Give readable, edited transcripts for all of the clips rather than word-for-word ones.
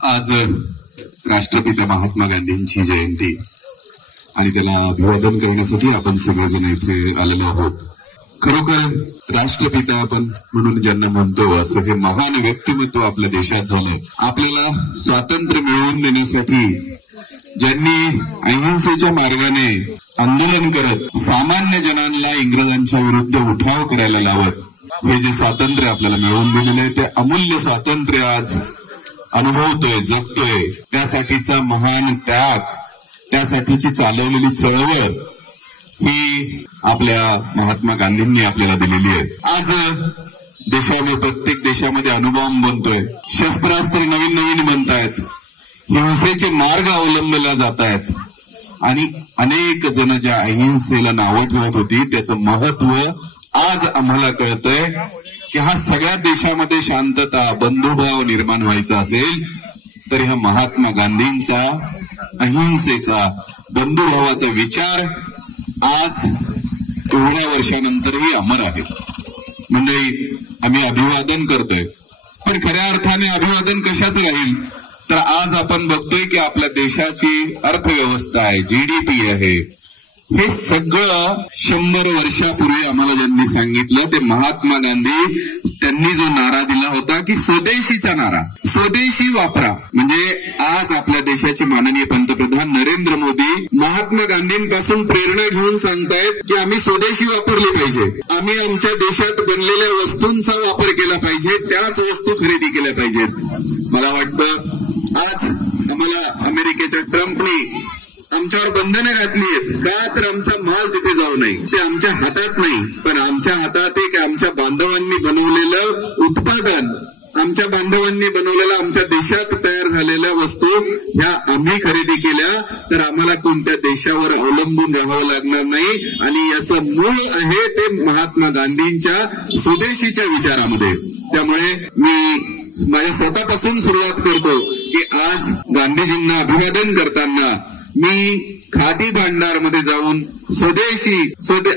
आज राष्ट्रपिता महात्मा गांधींची जयंती आणि त्याला अभिवादन करण्यासाठी आपण सगळेजण इथे आलेलो आहोत. खरोखर राष्ट्रपिता आपण म्हणून ज्यांना म्हणतो असं हे महान व्यक्तिमत्व आपल्या देशात झालं. आपल्याला स्वातंत्र्य मिळवून देण्यासाठी ज्यांनी अहिंसेच्या मार्गाने आंदोलन करत सामान्य जनांना इंग्रजांच्या विरुद्ध उठाव करायला लावत हे जे स्वातंत्र्य आपल्याला मिळवून दिलेलं आहे ते अमूल्य स्वातंत्र्य आज अनुभवतोय, जगतोय. त्यासाठीचा महान त्याग, त्यासाठीची चालवलेली चळवळ ही आपल्या महात्मा गांधींनी आपल्याला दिलेली आहे. आज देशामध्ये, प्रत्येक देशामध्ये अणुबॉम्ब बनतोय, शस्त्रास्त्र नवीन नवीन बनतायत, हिंसेचे मार्ग अवलंबले जात आहेत आणि अनेक जण ज्या अहिंसेला नावं ठेवत होती त्याचं महत्व आज आम्हाला कळतंय की हा सगळ्या देशामध्ये शांतता, बंधुभाव निर्माण व्हायचा असेल तर ह्या महात्मा गांधींचा अहिंसेचा, बंधुभावाचा विचार आज एवढ्या वर्षानंतरही अमर आहे. मंडळी, आम्ही अभिवादन करतोय, पण खऱ्या अर्थाने अभिवादन कशाचं राहील तर आज आपण बघतोय की आपल्या देशाची अर्थव्यवस्था आहे, जीडीपी आहे, हे सगळं 100 वर्षापूर्वी आम्हाला ज्यांनी सांगितलं ते महात्मा गांधी. त्यांनी जो नारा दिला होता की स्वदेशीचा नारा, स्वदेशी वापरा. म्हणजे आज आपल्या देशाचे माननीय पंतप्रधान नरेंद्र मोदी महात्मा गांधींपासून प्रेरणा घेऊन सांगतायत की आम्ही स्वदेशी वापरली पाहिजे, आम्ही आमच्या देशात बनलेल्या वस्तूंचा वापर केला पाहिजे, त्याच वस्तू खरेदी केल्या पाहिजेत. मला वाटतं आज आम्हाला अमेरिकेच्या ट्रम्पनी आमच्यावर बंधने घातली आहेत का तर आमचा माल तिथे जाऊ नये. ते आमच्या हातात नाही, पण आमच्या हातात आहे की आमच्या बांधवांनी बनवलेलं उत्पादन, आमच्या बांधवांनी बनवलेलं आमच्या देशात तयार झालेल्या वस्तू ह्या आम्ही खरेदी केल्या तर आम्हाला कोणत्या देशावर अवलंबून राहावं लागणार नाही. आणि याचं मूळ आहे ते महात्मा गांधींच्या स्वदेशीच्या विचारामध्ये. त्यामुळे मी माझ्या स्वतःपासून सुरुवात करतो की आज गांधीजींना अभिवादन करताना मी खादी भांडारमध्ये जाऊन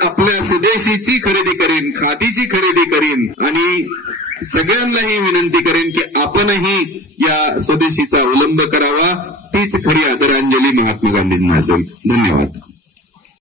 आपल्या स्वदेशीची खरेदी करेन, खादीची खरेदी करेन आणि सगळ्यांनाही विनंती करेन की आपणही या स्वदेशीचा अवलंब करावा. तीच खरी आदरांजली महात्मा गांधींना असेल. धन्यवाद.